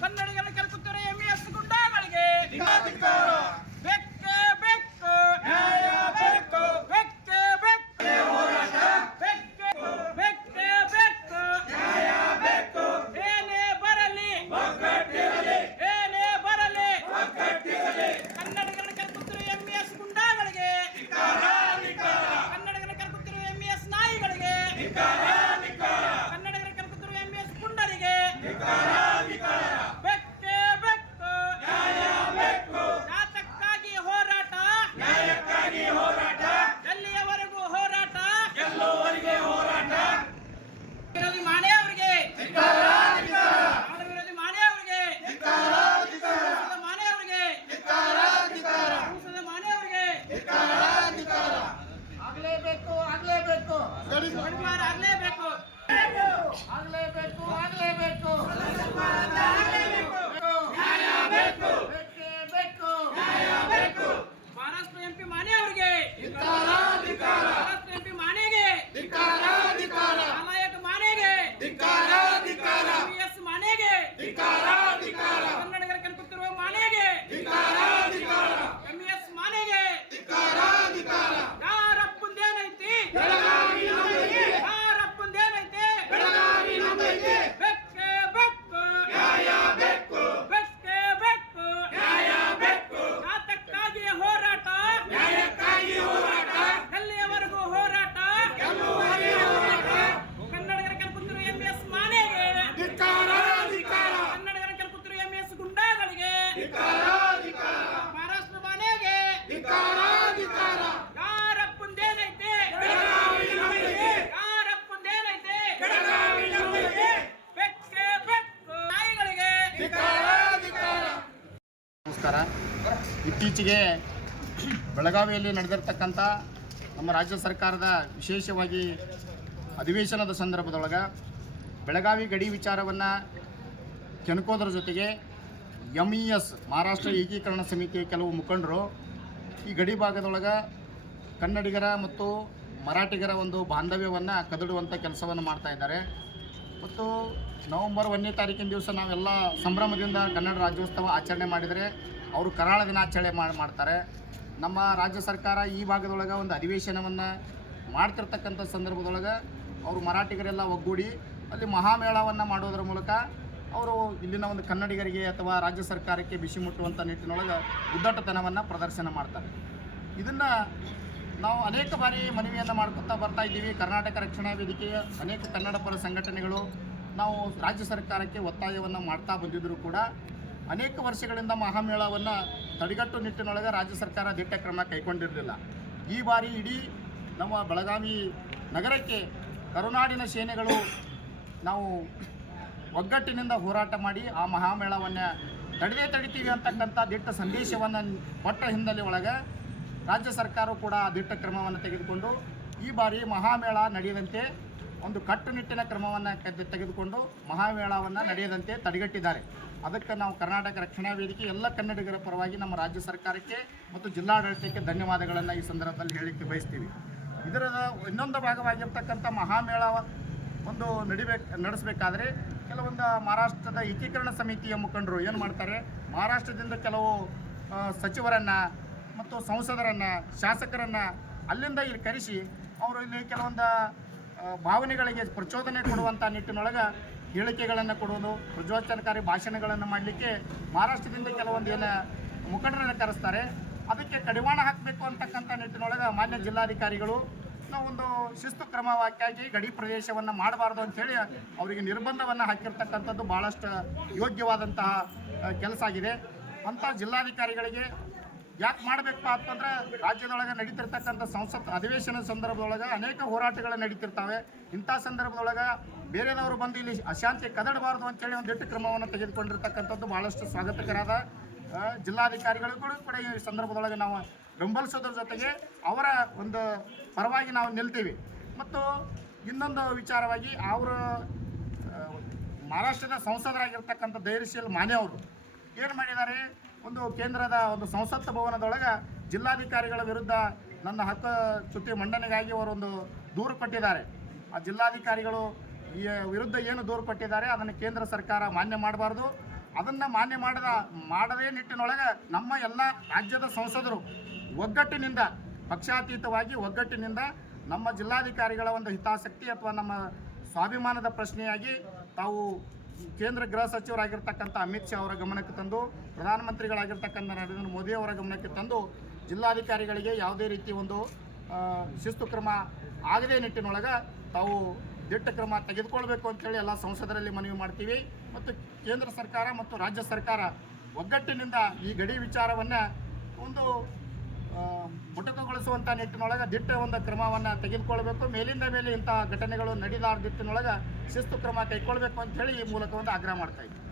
ಕನ್ನಡಿಗರ ಕಲ್ಕುತ್ತಾರೆ MES ಗುಂಡಾಗಳಿಗೆ ಬೆಕ್ಕೆ ಬೆಕ್ಕು ನ್ಯಾಯ ಬೇಕು ಬೆಕ್ಕೆ ಬೆಕ್ಕು ಹೋರಾಟ ಬೆಕ್ಕೆ ಬೆಕ್ಕೆ ಬೆಕ್ಕು ನ್ಯಾಯ ಬೇಕು ಏನೇ ಬರಲಿ ಒಗ್ಗಟ್ಟಿರಲಿ ಏನೇ ಬರಲಿ ಒಗ್ಗಟ್ಟಿರಲಿ ಕನ್ನಡಿಗರ ಕಲ್ಕುತ್ತಾರೆ MES ಗುಂಡಾಗಳಿಗೆ ಕನ್ನಡಿಗರ ಕಲ್ಕುತ್ತಾರೆ MES ನಾಯಿಗಳಿಗೆ ಕನ್ನಡಿಗರ ಕಲ್ಕುತ್ತಾರೆ MES ಗುಂಡರಿಗೆ ಬೆಕ್ಕೆ ಬೆಕ್ಕು ನ್ಯಾಯ ಬೇಕು ನ್ಯಾಯಕ್ಕಾಗಿ ಹೋರಾಟ ನ್ಯಾಯಕ್ಕಾಗಿ ಹೋರಾಟ ಎಲ್ಲಿಯವರೆಗೂ ಹೋರಾಟ ಎಲ್ಲೋವರೆಗೆ ಹೋರಾಟ ವಿರೋಧಿ ಮಾಣೆ ಅವರಿಗೆ ವಿರೋಧಿ ಮಾಣೆ ಅವರಿಗೆ ಮಾಣೆ ಅವರಿಗೆ ಮಾಣೆ ಅವರಿಗೆ ಆಗ್ಲೇಬೇಕು ಆಗ್ಲೇಬೇಕು ಗಡಿಮಾರ ಆಗ್ಲೇಬೇಕು ಆಗ್ಲೇಬೇಕು ಆಗ್ಲೇಬೇಕು ನ್ಯಾಯ ಬೇಕು ಬೇಕೇ ಬೇಕು ನ್ಯಾಯ ಬೇಕು ಮಹಾರಾಷ್ಟ್ರ MP ಮಾಣೆ ಅವರಿಗೆ ಮಹಾರಾಷ್ಟ್ರ MP ಮಾಣೆಗೆ ನಾಲಾಯಕ ಮಾಣೆಗೆ MES ಮಾಣೆಗೆ ಕನ್ನಡಿಗರ ಕಣ್ಕುತ್ತಿರುವ ಮಾಣೆಗೆ MES ಮಾಣೆಗೆ ಯಾರಪ್ಪಂದೇನೈತಿ ಯಾರಪ್ಪಂದೇನೈತಿ ಬೆಕ್ಕೆ ಬೆಕ್ಕು ನ್ಯಾಯ ಬೇಕು ಬೆಕ್ಕೆ ಬೆಕ್ಕು ನ್ಯಾಯ ಬೇಕು ನ್ಯಾಯಕ್ಕಾಗಿ ಹೋರಾಟ ನ್ಯಾಯಕ್ಕಾಗಿ ಹೋರಾಟ ಎಲ್ಲಿಯವರೆಗೂ ಹೋರಾಟ ಕನ್ನಡಿಗರ ಕಲ್ಕುತ್ತಿರುವ MES ಮಾಣೆಗೆ ಕನ್ನಡಿಗರ ಕಲ್ಕುತ್ತಿರುವ MES ಗುಂಡಾಗಳಿಗೆ ಮಹಾರಾಷ್ಟ್ರ ಮಾಣೆಗೆ ಯಾರಪ್ಪಂದೇನೈತಿ ಯಾರಪ್ಪಂದೇನೈತಿ ಬೆಕ್ಕೆ ಬೆಕ್ಕು ನಾಯಿಗಳಿಗೆ ನಮಸ್ಕಾರ. ಇತ್ತೀಚೆಗೆ ಬೆಳಗಾವಿಯಲ್ಲಿ ನಡೆದಿರ್ತಕ್ಕಂಥ ನಮ್ಮ ರಾಜ್ಯ ಸರ್ಕಾರದ ವಿಶೇಷವಾಗಿ ಅಧಿವೇಶನದ ಸಂದರ್ಭದೊಳಗೆ ಬೆಳಗಾವಿ ಗಡಿ ವಿಚಾರವನ್ನು ಕೆಣಕೋದ್ರ ಜೊತೆಗೆ MES ಮಹಾರಾಷ್ಟ್ರ ಏಕೀಕರಣ ಸಮಿತಿಯ ಕೆಲವು ಮುಖಂಡರು ಈ ಗಡಿ ಭಾಗದೊಳಗೆ ಕನ್ನಡಿಗರ ಮತ್ತು ಮರಾಠಿಗರ ಒಂದು ಬಾಂಧವ್ಯವನ್ನು ಕದಡುವಂಥ ಕೆಲಸವನ್ನು ಮಾಡ್ತಾ ಇದ್ದಾರೆ. ಮತ್ತು ನವೆಂಬರ್ 1ನೇ ತಾರೀಕಿನ ದಿವಸ ನಾವೆಲ್ಲ ಸಂಭ್ರಮದಿಂದ ಕನ್ನಡ ರಾಜ್ಯೋತ್ಸವ ಆಚರಣೆ ಮಾಡಿದರೆ ಅವರು ಕರಾಳ ದಿನಾಚರಣೆ ಮಾಡ್ತಾರೆ. ನಮ್ಮ ರಾಜ್ಯ ಸರ್ಕಾರ ಈ ಭಾಗದೊಳಗೆ ಒಂದು ಅಧಿವೇಶನವನ್ನು ಮಾಡ್ತಿರ್ತಕ್ಕಂಥ ಸಂದರ್ಭದೊಳಗೆ ಅವರು ಮರಾಠಿಗರೆಲ್ಲ ಒಗ್ಗೂಡಿ ಅಲ್ಲಿ ಮಹಾಮೇಳವನ್ನು ಮಾಡೋದ್ರ ಮೂಲಕ ಅವರು ಇಲ್ಲಿನ ಒಂದು ಕನ್ನಡಿಗರಿಗೆ ಅಥವಾ ರಾಜ್ಯ ಸರ್ಕಾರಕ್ಕೆ ಬಿಸಿ ಮುಟ್ಟುವಂಥ ನಿಟ್ಟಿನೊಳಗೆ ಉದ್ದಟತನವನ್ನು ಪ್ರದರ್ಶನ ಮಾಡ್ತಾರೆ. ಇದನ್ನು ನಾವು ಅನೇಕ ಬಾರಿ ಮನವಿಯನ್ನು ಮಾಡ್ಕೊತಾ ಬರ್ತಾ ಇದ್ದೀವಿ. ಕರ್ನಾಟಕ ರಕ್ಷಣಾ ವೇದಿಕೆಯ ಅನೇಕ ಕನ್ನಡ ಪರ ಸಂಘಟನೆಗಳು ನಾವು ರಾಜ್ಯ ಸರ್ಕಾರಕ್ಕೆ ಒತ್ತಾಯವನ್ನು ಮಾಡ್ತಾ ಬಂದಿದ್ದರೂ ಕೂಡ ಅನೇಕ ವರ್ಷಗಳಿಂದ ಮಹಾಮೇಳವನ್ನು ತಡೆಗಟ್ಟು ನಿಟ್ಟಿನೊಳಗೆ ರಾಜ್ಯ ಸರ್ಕಾರ ದಿಟ್ಟ ಕ್ರಮ ಕೈಗೊಂಡಿರಲಿಲ್ಲ. ಈ ಬಾರಿ ಇಡೀ ನಮ್ಮ ಬೆಳಗಾವಿ ನಗರಕ್ಕೆ ಕರುನಾಡಿನ ಸೇನೆಗಳು ನಾವು ಒಗ್ಗಟ್ಟಿನಿಂದ ಹೋರಾಟ ಮಾಡಿ ಆ ಮಹಾಮೇಳವನ್ನು ತಡಿತೀವಿ ಅಂತಕ್ಕಂಥ ದಿಟ್ಟ ಸಂದೇಶವನ್ನು ಕೊಟ್ಟ ಹಿನ್ನೆಲೆ ಒಳಗೆ ರಾಜ್ಯ ಸರ್ಕಾರವು ಕೂಡ ದಿಟ್ಟ ಕ್ರಮವನ್ನು ತೆಗೆದುಕೊಂಡು ಈ ಬಾರಿ ಮಹಾಮೇಳ ನಡೆಯದಂತೆ ಒಂದು ಕಟ್ಟುನಿಟ್ಟಿನ ಕ್ರಮವನ್ನು ತೆಗೆದುಕೊಂಡು ಮಹಾಮೇಳವನ್ನು ನಡೆಯದಂತೆ ತಡೆಗಟ್ಟಿದ್ದಾರೆ. ಅದಕ್ಕೆ ನಾವು ಕರ್ನಾಟಕ ರಕ್ಷಣಾ ವೇದಿಕೆ ಎಲ್ಲ ಕನ್ನಡಿಗರ ಪರವಾಗಿ ನಮ್ಮ ರಾಜ್ಯ ಸರ್ಕಾರಕ್ಕೆ ಮತ್ತು ಜಿಲ್ಲಾಡಳಿತಕ್ಕೆ ಧನ್ಯವಾದಗಳನ್ನು ಈ ಸಂದರ್ಭದಲ್ಲಿ ಹೇಳಲಿಕ್ಕೆ ಬಯಸ್ತೀವಿ. ಇದರ ಇನ್ನೊಂದು ಭಾಗವಾಗಿರ್ತಕ್ಕಂಥ ಮಹಾಮೇಳ ಒಂದು ನಡೆಸಬೇಕಾದ್ರೆ ಕೆಲವೊಂದು ಮಹಾರಾಷ್ಟ್ರದ ಏಕೀಕರಣ ಸಮಿತಿಯ ಮುಖಂಡರು ಏನು ಮಾಡ್ತಾರೆ, ಮಹಾರಾಷ್ಟ್ರದಿಂದ ಕೆಲವು ಸಚಿವರನ್ನು ಮತ್ತು ಸಂಸದರನ್ನು ಶಾಸಕರನ್ನು ಅಲ್ಲಿಂದ ಇಲ್ಲಿ ಕರೆಸಿ ಅವರು ಇಲ್ಲಿ ಕೆಲವೊಂದು ಭಾವನೆಗಳಿಗೆ ಪ್ರಚೋದನೆ ಕೊಡುವಂಥ ನಿಟ್ಟಿನೊಳಗೆ ಹೇಳಿಕೆಗಳನ್ನು ಕೊಡುವುದು, ಪ್ರಚೋದನಕಾರಿ ಭಾಷಣಗಳನ್ನು ಮಾಡಲಿಕ್ಕೆ ಮಹಾರಾಷ್ಟ್ರದಿಂದ ಕೆಲವೊಂದು ಏನು ಮುಖಂಡರನ್ನು ಕರೆಸ್ತಾರೆ. ಅದಕ್ಕೆ ಕಡಿವಾಣ ಹಾಕಬೇಕು ಅಂತಕ್ಕಂಥ ನಿಟ್ಟಿನೊಳಗೆ ಮಾನ್ಯ ಜಿಲ್ಲಾಧಿಕಾರಿಗಳು ನಾವೊಂದು ಶಿಸ್ತು ಕ್ರಮವಾಗಿ ಗಡಿ ಪ್ರದೇಶವನ್ನು ಮಾಡಬಾರ್ದು ಅಂಥೇಳಿ ಅವರಿಗೆ ನಿರ್ಬಂಧವನ್ನು ಹಾಕಿರ್ತಕ್ಕಂಥದ್ದು ಭಾಳಷ್ಟು ಯೋಗ್ಯವಾದಂತಹ ಕೆಲಸ ಆಗಿದೆ. ಅಂಥ ಜಿಲ್ಲಾಧಿಕಾರಿಗಳಿಗೆ ಯಾಕೆ ಮಾಡಬೇಕಪ್ಪ ಅಂತಂದ್ರೆ ರಾಜ್ಯದೊಳಗೆ ನಡೀತಿರ್ತಕ್ಕಂಥ ಸಂಸತ್ ಅಧಿವೇಶನದ ಸಂದರ್ಭದೊಳಗೆ ಅನೇಕ ಹೋರಾಟಗಳು ನಡೀತಿರ್ತವೆ. ಇಂಥ ಸಂದರ್ಭದೊಳಗೆ ಬೇರೆದವರು ಬಂದು ಇಲ್ಲಿ ಅಶಾಂತಿ ಕದಡಬಾರ್ದು ಅಂತೇಳಿ ಒಂದು ದಿಟ್ಟ ಕ್ರಮವನ್ನು ತೆಗೆದುಕೊಂಡಿರ್ತಕ್ಕಂಥದ್ದು ಭಾಳಷ್ಟು ಸ್ವಾಗತಕರಾದ. ಜಿಲ್ಲಾಧಿಕಾರಿಗಳಿಗೂ ಕೂಡ ಈ ಸಂದರ್ಭದೊಳಗೆ ನಾವು ಬೆಂಬಲಿಸೋದ್ರ ಜೊತೆಗೆ ಅವರ ಒಂದು ಪರವಾಗಿ ನಾವು ನಿಲ್ತೀವಿ. ಮತ್ತು ಇನ್ನೊಂದು ವಿಚಾರವಾಗಿ ಅವರು ಮಹಾರಾಷ್ಟ್ರದ ಸಂಸದರಾಗಿರ್ತಕ್ಕಂಥ ಧೈರ್ಯಶೀಲ್ ಮಾನೆ ಅವರು ಏನು ಮಾಡಿದ್ದಾರೆ, ಒಂದು ಕೇಂದ್ರದ ಒಂದು ಸಂಸತ್ ಭವನದೊಳಗೆ ಜಿಲ್ಲಾಧಿಕಾರಿಗಳ ವಿರುದ್ಧ ನನ್ನ ಹಕ್ಕು ಚ್ಯುತಿ ಮಂಡನೆಗಾಗಿ ಅವರೊಂದು ದೂರು ಕೊಟ್ಟಿದ್ದಾರೆ. ಆ ಜಿಲ್ಲಾಧಿಕಾರಿಗಳು ಈ ವಿರುದ್ಧ ಏನು ದೂರು ಕೊಟ್ಟಿದ್ದಾರೆ ಅದನ್ನು ಕೇಂದ್ರ ಸರ್ಕಾರ ಮಾನ್ಯ ಮಾಡಬಾರ್ದು. ಅದನ್ನು ಮಾನ್ಯ ಮಾಡದೇ ನಿಟ್ಟಿನೊಳಗೆ ನಮ್ಮ ಎಲ್ಲ ರಾಜ್ಯದ ಸಂಸದರು ಒಗ್ಗಟ್ಟಿನಿಂದ, ಪಕ್ಷಾತೀತವಾಗಿ ಒಗ್ಗಟ್ಟಿನಿಂದ ನಮ್ಮ ಜಿಲ್ಲಾಧಿಕಾರಿಗಳ ಒಂದು ಹಿತಾಸಕ್ತಿ ಅಥವಾ ನಮ್ಮ ಸ್ವಾಭಿಮಾನದ ಪ್ರಶ್ನೆಯಾಗಿ ತಾವು ಕೇಂದ್ರ ಗೃಹ ಸಚಿವರಾಗಿರ್ತಕ್ಕಂಥ ಅಮಿತ್ ಶಾ ಅವರ ಗಮನಕ್ಕೆ ತಂದು, ಪ್ರಧಾನಮಂತ್ರಿಗಳಾಗಿರ್ತಕ್ಕಂಥ ನರೇಂದ್ರ ಮೋದಿ ಅವರ ಗಮನಕ್ಕೆ ತಂದು ಜಿಲ್ಲಾಧಿಕಾರಿಗಳಿಗೆ ಯಾವುದೇ ರೀತಿ ಒಂದು ಶಿಸ್ತು ಕ್ರಮ ಆಗದೇ ನಿಟ್ಟಿನೊಳಗೆ ತಾವು ದಿಟ್ಟ ಕ್ರಮ ತೆಗೆದುಕೊಳ್ಬೇಕು ಅಂತೇಳಿ ಎಲ್ಲ ಸಂಸದರಲ್ಲಿ ಮನವಿ ಮಾಡ್ತೀವಿ. ಮತ್ತು ಕೇಂದ್ರ ಸರ್ಕಾರ ಮತ್ತು ರಾಜ್ಯ ಸರ್ಕಾರ ಒಗ್ಗಟ್ಟಿನಿಂದ ಈ ಗಡಿ ವಿಚಾರವನ್ನು ಒಂದು ಮುಟುಕುಗೊಳಿಸುವಂಥ ನಿಟ್ಟಿನೊಳಗೆ ದಿಟ್ಟ ಒಂದು ಕ್ರಮವನ್ನು ತೆಗೆದುಕೊಳ್ಬೇಕು. ಮೇಲಿಂದ ಮೇಲೆ ಇಂಥ ಘಟನೆಗಳು ನಡೆದಾರ ನಿಟ್ಟಿನೊಳಗೆ ಶಿಸ್ತು ಕ್ರಮ ಕೈಗೊಳ್ಬೇಕು ಅಂತ ಹೇಳಿ ಈ ಮೂಲಕ ಒಂದು ಆಗ್ರಹ ಮಾಡ್ತಾ ಇದ್ದೀವಿ.